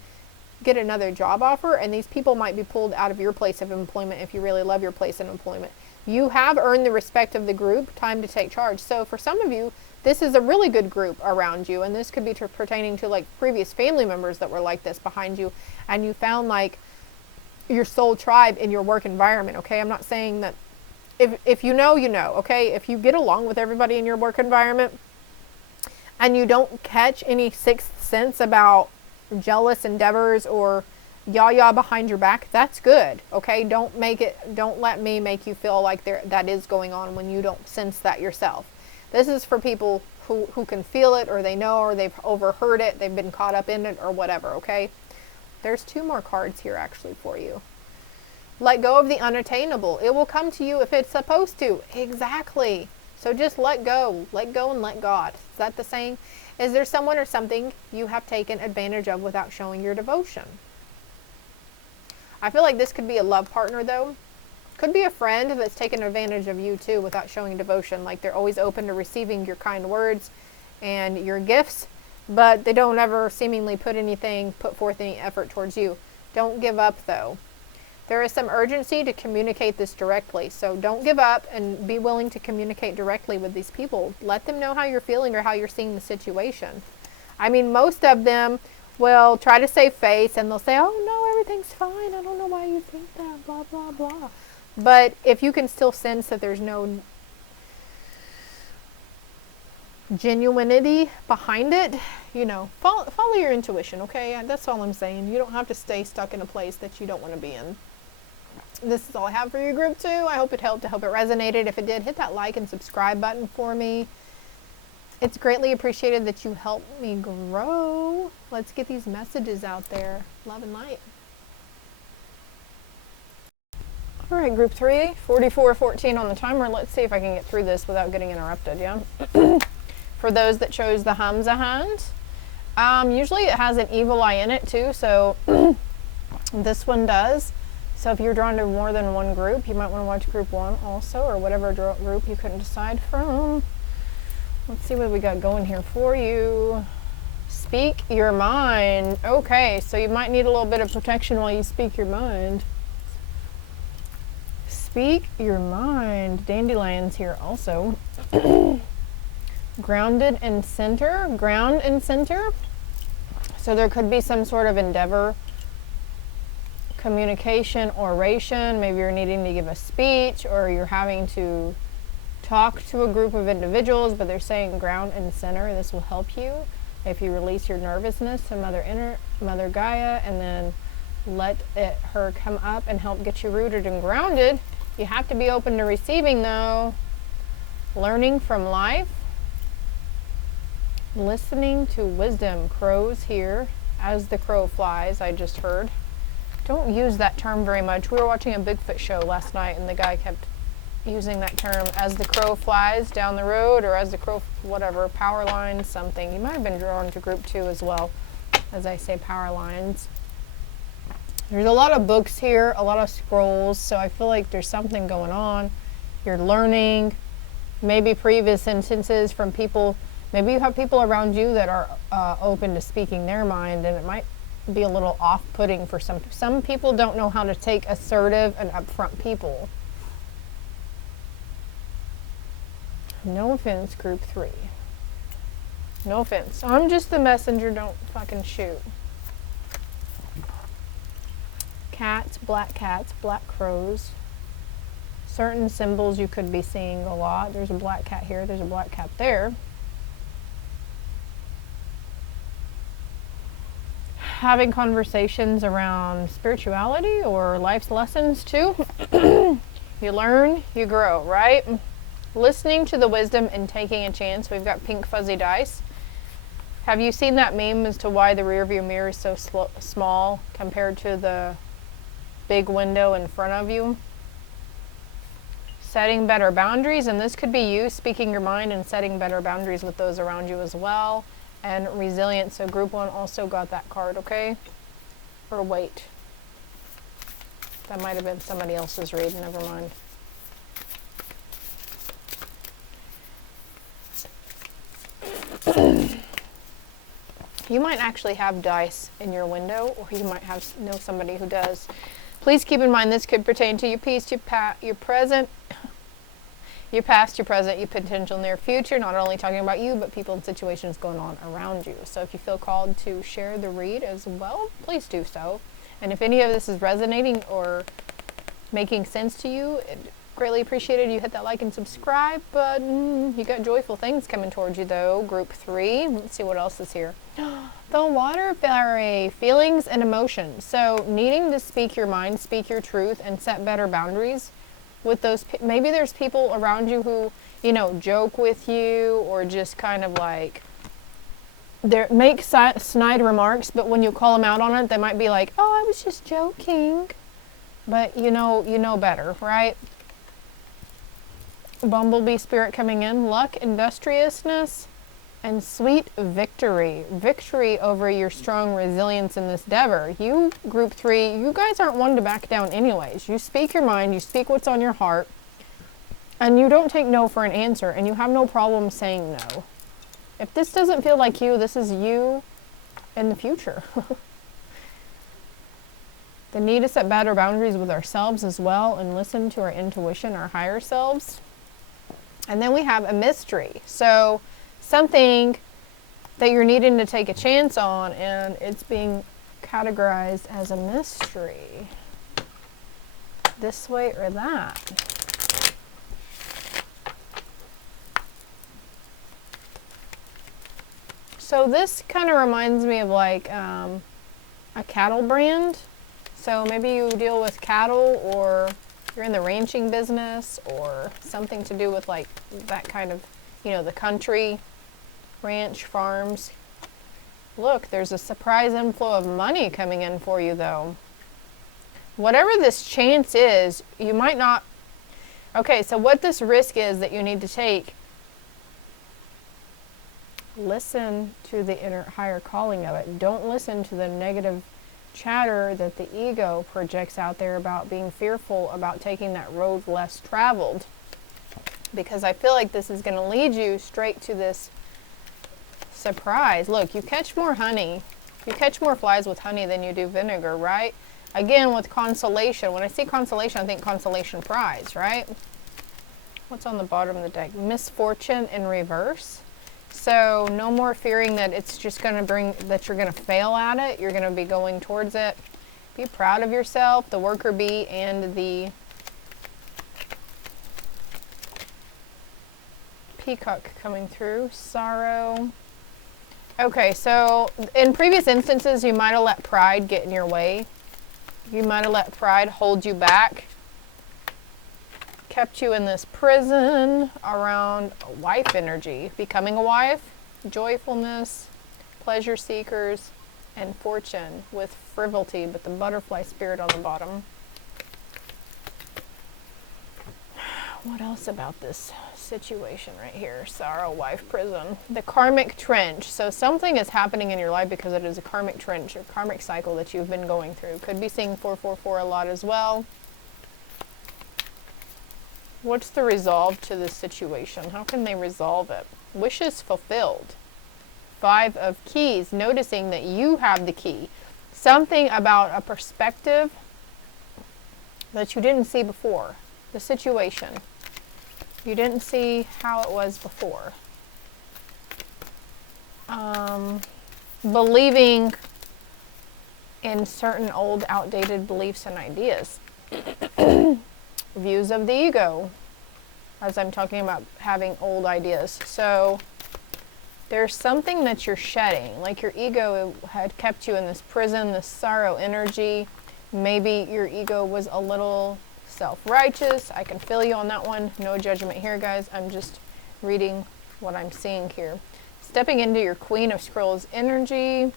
get another job offer, and these people might be pulled out of your place of employment if you really love your place of employment. You have earned the respect of the group. Time to take charge. So for some of you, this is a really good group around you, and this could be pertaining to like previous family members that were like this behind you, and you found like your soul tribe in your work environment. Okay, I'm not saying that if you know, you know. Okay, if you get along with everybody in your work environment and you don't catch any sixth sense about jealous endeavors or yah behind your back, that's good. Okay, don't let me make you feel like that is going on when you don't sense that yourself. This is for people who can feel it, or they know, or they've overheard it, they've been caught up in it, or whatever. Okay, there's 2 more cards here actually for you. Let go of the unattainable. It will come to you if it's supposed to. Exactly. So just let go and let God. Is that the saying? Is there someone or something you have taken advantage of without showing your devotion? I feel like this could be a love partner though. Could be a friend that's taken advantage of you too without showing devotion. Like they're always open to receiving your kind words and your gifts, but they don't ever seemingly put forth any effort towards you. Don't give up though. There is some urgency to communicate this directly. So don't give up and be willing to communicate directly with these people. Let them know how you're feeling or how you're seeing the situation. I mean, most of them will try to save face and they'll say, oh no, everything's fine. I don't know why you think that, blah, blah, blah. But if you can still sense that there's no genuinity behind it, you know, follow your intuition, okay? That's all I'm saying. You don't have to stay stuck in a place that you don't want to be in. This is all I have for you, group 2. I hope it helped. I hope it resonated. If it did, hit that like and subscribe button for me. It's greatly appreciated that you help me grow. Let's get these messages out there. Love and light. All right, group 3, 44:14 on the timer. Let's see if I can get through this without getting interrupted, yeah? For those that chose the HAMSA hand, usually it has an evil eye in it too, so this one does. So if you're drawn to more than one group, you might want to watch group 1 also, or whatever group you couldn't decide from. Let's see what we got going here for you. Speak your mind. Okay, so you might need a little bit of protection while you speak your mind. Speak your mind. Dandelions here also. Grounded and center. Ground and center. So there could be some sort of endeavor communication, oration. Maybe you're needing to give a speech, or you're having to talk to a group of individuals, but they're saying ground and center. This will help you if you release your nervousness to Mother Gaia, and then let her come up and help get you rooted and grounded. You have to be open to receiving, though. Learning from life. Listening to wisdom. Crows here. As the crow flies, I just heard. Don't use that term very much. We were watching a Bigfoot show last night, and the guy kept using that term, as the crow flies down the road, or as the crow, whatever, power lines, something. You might have been drawn to group 2 as well, as I say power lines. There's a lot of books here, a lot of scrolls, so I feel like there's something going on. You're learning, maybe previous instances from people. Maybe you have people around you that are open to speaking their mind, and it might be a little off-putting for some people. Don't know how to take assertive and upfront people. No offense, group 3. No offense. I'm just the messenger, don't fucking shoot. Cats, black crows. Certain symbols you could be seeing a lot. There's a black cat here, there's a black cat there. Having conversations around spirituality or life's lessons too. You learn, you grow, right? Listening to the wisdom and taking a chance. We've got pink fuzzy dice. Have you seen that meme as to why the rear view mirror is so small compared to the big window in front of you? Setting better boundaries, and this could be you speaking your mind and setting better boundaries with those around you as well. And resilience. So group 1 also got that card, okay? Or wait. That might have been somebody else's read, never mind. You might actually have dice in your window, or you might know somebody who does. Please keep in mind this could pertain to your peace, your present, your past, your present, your potential near future. Not only talking about you, but people and situations going on around you. So if you feel called to share the read as well, please do so. And if any of this is resonating or making sense to you, greatly appreciated you hit that like and subscribe button. You got joyful things coming towards you though. Group 3. Let's see what else is here. The water fairy. Feelings and emotions. So needing to speak your mind, speak your truth, and set better boundaries with those. Maybe there's people around you who, you know, joke with you, or just kind of like make snide remarks, but when you call them out on it, they might be like, oh, I was just joking. But you know better, right? Bumblebee spirit coming in. Luck, industriousness, and sweet victory. Victory over your strong resilience in this endeavor. You, group 3, you guys aren't one to back down anyways. You speak your mind, you speak what's on your heart, and you don't take no for an answer, and you have no problem saying no. If this doesn't feel like you, this is you in the future. The need to set better boundaries with ourselves as well, and listen to our intuition, our higher selves. And then we have a mystery. So something that you're needing to take a chance on, and it's being categorized as a mystery. This way or that. So this kind of reminds me of like a cattle brand. So maybe you deal with cattle, or you're in the ranching business, or something to do with like that kind of, you know, the country, ranch, farms. Look, there's a surprise inflow of money coming in for you though. Whatever this chance is, you might not. Okay, so what this risk is that you need to take, listen to the inner higher calling of it. Don't listen to the negative chatter that the ego projects out there about being fearful about taking that road less traveled, because I feel like this is going to lead you straight to this surprise. Look, you catch more honey, you catch more flies with honey than you do vinegar, right? Again, with consolation. When I see consolation, I think consolation prize, right? What's on the bottom of the deck? Misfortune in reverse. So no more fearing that it's just going to bring, that you're going to fail at it. You're going to be going towards it. Be proud of yourself, the worker bee and the peacock coming through. Sorrow. Okay, so in previous instances, you might have let pride get in your way. You might have let pride hold you back. Kept you in this prison around wife energy. Becoming a wife, joyfulness, pleasure seekers, and fortune with frivolity, but the butterfly spirit on the bottom. What else about this situation right here? Sorrow, wife, prison. The karmic trench. So something is happening in your life because it is a karmic trench, or karmic cycle that you've been going through. Could be seeing 444 a lot as well. What's the resolve to this situation? How can they resolve it? Wishes fulfilled. 5 of keys. Noticing that you have the key. Something about a perspective that you didn't see before. The situation. You didn't see how it was before. Believing in certain old, outdated beliefs and ideas. Views of the ego, as I'm talking about having old ideas. So there's something that you're shedding, like your ego had kept you in this prison, this sorrow energy. Maybe your ego was a little self-righteous. I can feel you on that one. No judgment here, guys. I'm just reading what I'm seeing here. Stepping into your Queen of Scrolls energy.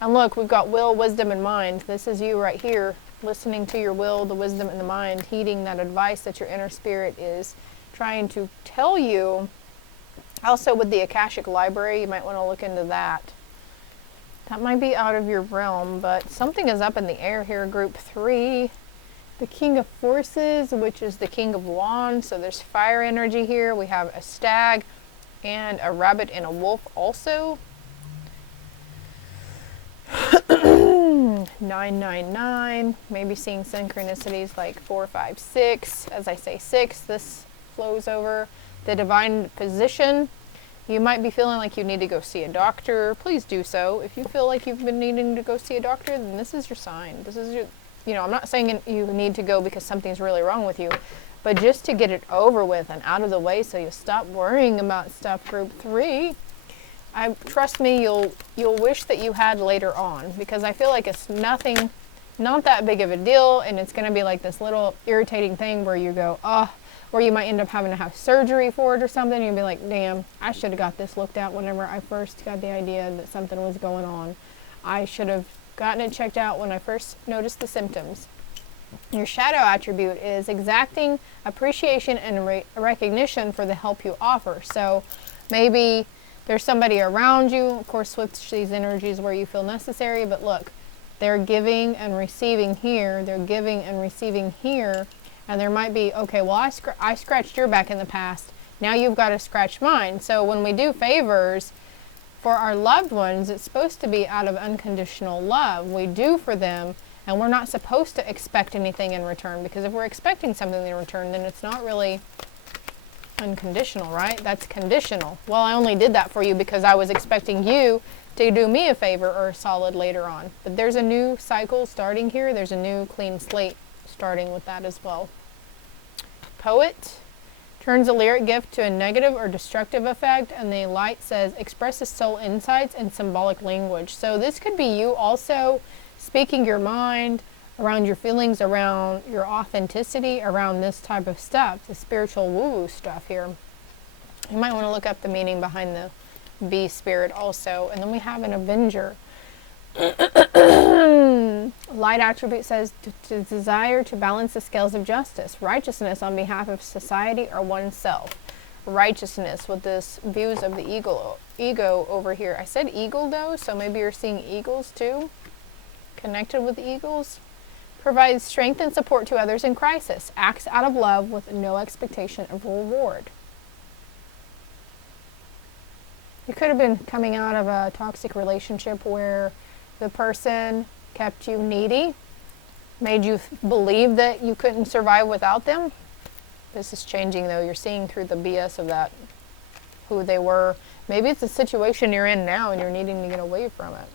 And look, we've got will, wisdom, and mind. This is you right here, listening to your will, the wisdom, and the mind, heeding that advice that your inner spirit is trying to tell you. Also with the Akashic Library, you might want to look into that. That might be out of your realm, but something is up in the air here. Group 3. The King of Forces, which is the King of Wands. So there's fire energy here. We have a stag and a rabbit and a wolf also. 999. Maybe seeing synchronicities like 4, 5, 6. As I say 6, this flows over. The divine position. You might be feeling like you need to go see a doctor. Please do so. If you feel like you've been needing to go see a doctor, then this is your sign. This is your, I'm not saying you need to go because something's really wrong with you, but just to get it over with and out of the way so you stop worrying about stuff. Group 3. Trust me, you'll wish that you had later on, because I feel like it's nothing, not that big of a deal, and it's going to be like this little irritating thing where you go, or you might end up having to have surgery for it or something. You'll be like, damn, I should have got this looked at whenever I first got the idea that something was going on. I should have gotten it checked out when I first noticed the symptoms. Your shadow attribute is exacting appreciation and recognition for the help you offer. So maybe there's somebody around you. Of course, switch these energies where you feel necessary, but look, they're giving and receiving here. They're giving and receiving here. And there might be, okay, well, I scratched your back in the past. Now you've got to scratch mine. So when we do favors for our loved ones, it's supposed to be out of unconditional love. We do for them, and we're not supposed to expect anything in return, because if we're expecting something in return, then it's not really unconditional, right? That's conditional. Well, I only did that for you because I was expecting you to do me a favor or a solid later on. But there's a new cycle starting here. There's a new clean slate starting with that as well. Poet turns a lyric gift to a negative or destructive effect, and the light says expresses soul insights and symbolic language. So this could be you also speaking your mind around your feelings, around your authenticity, around this type of stuff, the spiritual woo-woo stuff here. You might want to look up the meaning behind the bee spirit also. And then we have an avenger. Light attribute says to desire to balance the scales of justice, righteousness on behalf of society or oneself. Righteousness with this views of the ego over here. I said eagle though, so maybe you're seeing eagles too, connected with eagles. Provides strength and support to others in crisis. Acts out of love with no expectation of reward. You could have been coming out of a toxic relationship where the person kept you needy, made you believe that you couldn't survive without them. This is changing though. You're seeing through the BS of that, who they were. Maybe it's a situation you're in now and you're needing to get away from it.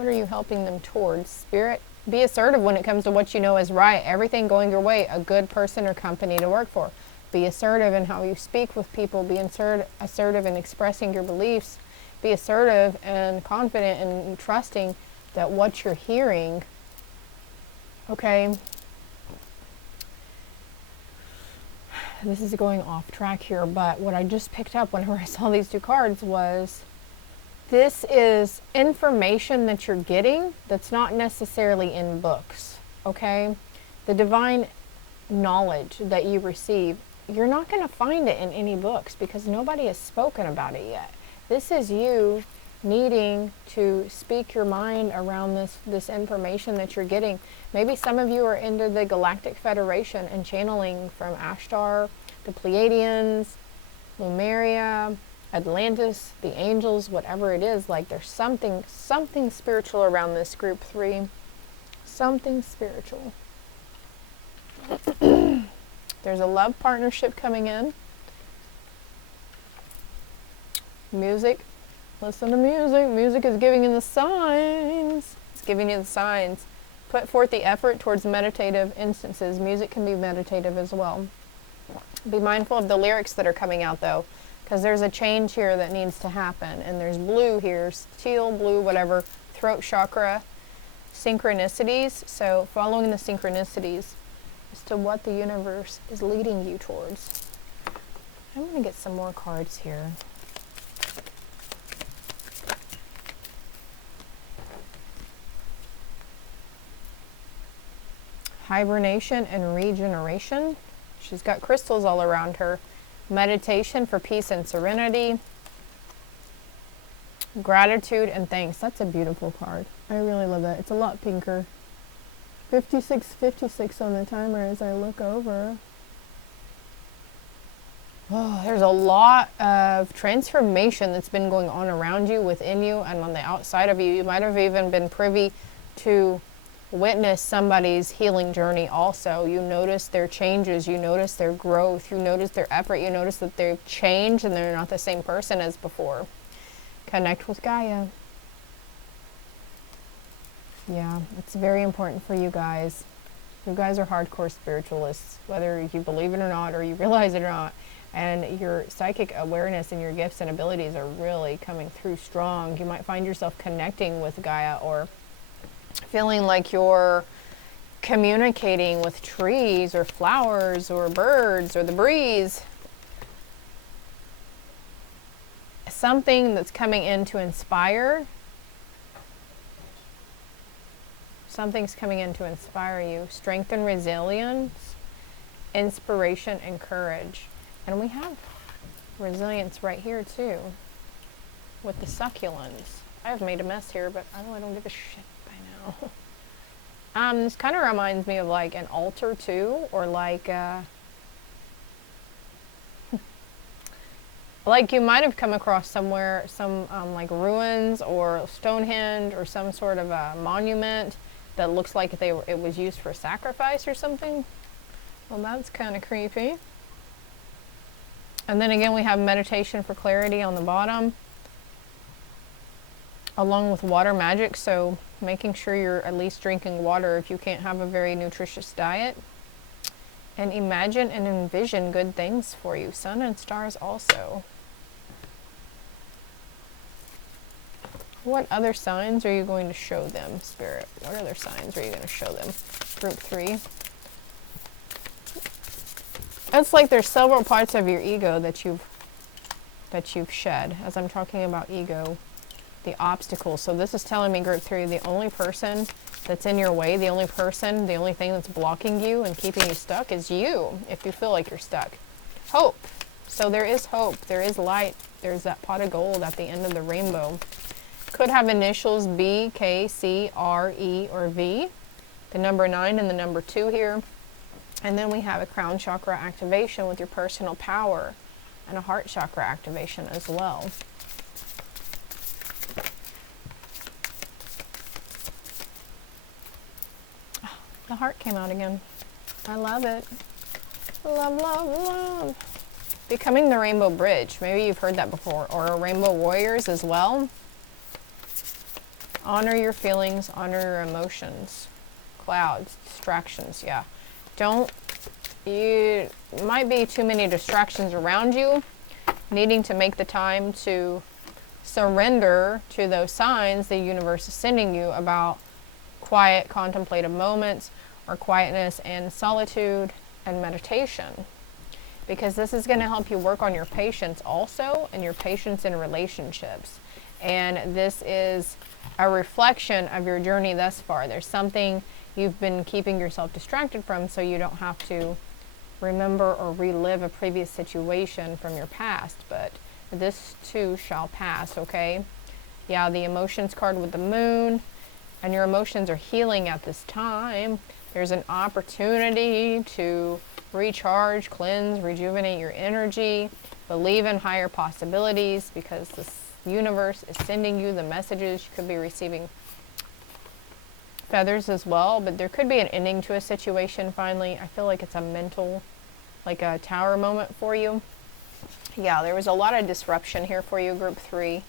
What are you helping them towards? Spirit, be assertive when it comes to what you know is right. Everything going your way, a good person or company to work for. Be assertive in how you speak with people. Be assertive in expressing your beliefs. Be assertive and confident and trusting that what you're hearing, okay, this is going off track here, but what I just picked up whenever I saw these two cards was, this is information that you're getting that's not necessarily in books, okay? The divine knowledge that you receive, you're not going to find it in any books because nobody has spoken about it yet. This is you needing to speak your mind around this information that you're getting. Maybe some of you are into the Galactic Federation and channeling from Ashtar, the Pleiadians, Lemuria, Atlantis, the angels, whatever it is. Like there's something spiritual around this group 3. Something spiritual. There's a love partnership coming in. Music. Listen to music. Music is giving you the signs. It's giving you the signs. Put forth the effort towards meditative instances. Music can be meditative as well. Be mindful of the lyrics that are coming out though, because there's a change here that needs to happen. And there's blue here, teal, blue, whatever, throat chakra, synchronicities. So following the synchronicities as to what the universe is leading you towards. I'm going to get some more cards here. Hibernation and regeneration. She's got crystals all around her. Meditation for peace and serenity. Gratitude and thanks. That's a beautiful card. I really love that. It's a lot pinker. 56 on the timer as I look over. Oh, there's a lot of transformation that's been going on around you, within you, and on the outside of you. You might have even been privy to witness somebody's healing journey also. You notice their changes, you notice their growth, you notice their effort, you notice that they've changed and they're not the same person as before. Connect with Gaia. Yeah, it's very important for you guys. You guys are hardcore spiritualists, whether you believe it or not, or you realize it or not. And your psychic awareness and your gifts and abilities are really coming through strong. You might find yourself connecting with Gaia, or feeling like you're communicating with trees or flowers or birds or the breeze. Something that's coming in to inspire. Something's coming in to inspire you. Strength and resilience, inspiration and courage. And we have resilience right here too with the succulents. I've made a mess here, but I really don't give a shit by now. This kind of reminds me of like an altar too, or like like you might have come across somewhere some like ruins or Stonehenge or some sort of a monument that looks like it was used for sacrifice or something. Well, that's kind of creepy. And then again, we have meditation for clarity on the bottom, along with water magic. So making sure you're at least drinking water if you can't have a very nutritious diet. And imagine and envision good things for you. Sun and stars also. What other signs are you going to show them, Spirit? What other signs are you going to show them? Group 3. It's like there's several parts of your ego that you've shed. As I'm talking about ego, the obstacles. So this is telling me, group 3, the only person that's in your way, the only thing that's blocking you and keeping you stuck is you, if you feel like you're stuck. Hope. So there is hope. There is light. There's that pot of gold at the end of the rainbow. Could have initials B, K, C, R, E, or V. The number 9 and the number 2 here. And then we have a crown chakra activation with your personal power, and a heart chakra activation as well. The heart came out again. I love it. Love, love, love. Becoming the rainbow bridge. Maybe you've heard that before. Or rainbow warriors as well. Honor your feelings, honor your emotions. Clouds, distractions, yeah. Might be too many distractions around you. Needing to make the time to surrender to those signs the universe is sending you about quiet, contemplative moments, or quietness and solitude and meditation. Because this is going to help you work on your patience also, and your patience in relationships. And this is a reflection of your journey thus far. There's something you've been keeping yourself distracted from, so you don't have to remember or relive a previous situation from your past. But this too shall pass, okay? Yeah, the emotions card with the moon, and your emotions are healing at this time. There's an opportunity to recharge, cleanse, rejuvenate your energy, believe in higher possibilities, because this universe is sending you the messages. You could be receiving feathers as well, but there could be an ending to a situation finally. I feel like it's a mental, like a tower moment for you. Yeah, there was a lot of disruption here for you, group 3.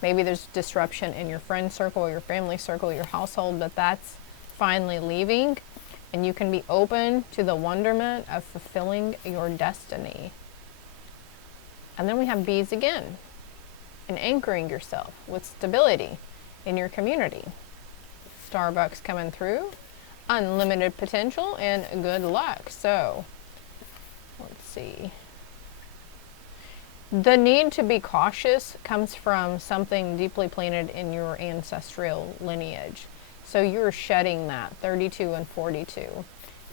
Maybe there's disruption in your friend circle, your family circle, your household, but that's finally leaving, and you can be open to the wonderment of fulfilling your destiny. And then we have bees again, and anchoring yourself with stability in your community. Starbucks coming through, unlimited potential, and good luck. So, let's see. The need to be cautious comes from something deeply planted in your ancestral lineage. So you're shedding that 32 and 42.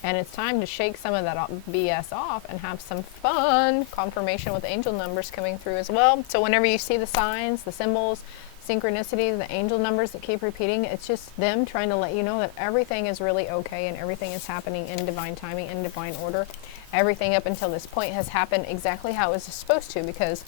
And it's time to shake some of that BS off and have some fun. Confirmation with angel numbers coming through as well. So whenever you see the signs, the symbols, synchronicities, the angel numbers that keep repeating, it's just them trying to let you know that everything is really okay and everything is happening in divine timing, in divine order. Everything up until this point has happened exactly how it was supposed to, because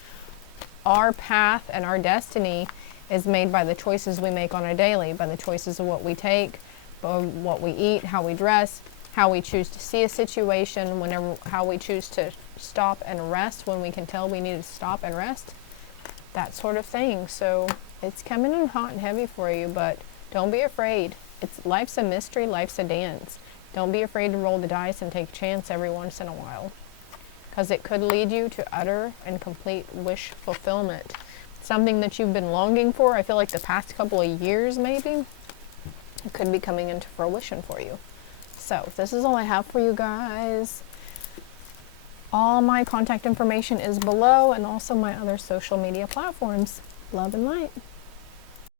our path and our destiny is made by the choices we make on a daily, by the choices of what we take, what we eat, how we dress, how we choose to see a situation, how we choose to stop and rest when we can tell we need to stop and rest, that sort of thing. So it's coming in hot and heavy for you, but don't be afraid. Life's a mystery, life's a dance. Don't be afraid to roll the dice and take a chance every once in a while, because it could lead you to utter and complete wish fulfillment. Something that you've been longing for, I feel like the past couple of years maybe, it could be coming into fruition for you. So this is all I have for you guys. All my contact information is below, and also my other social media platforms. Love and light.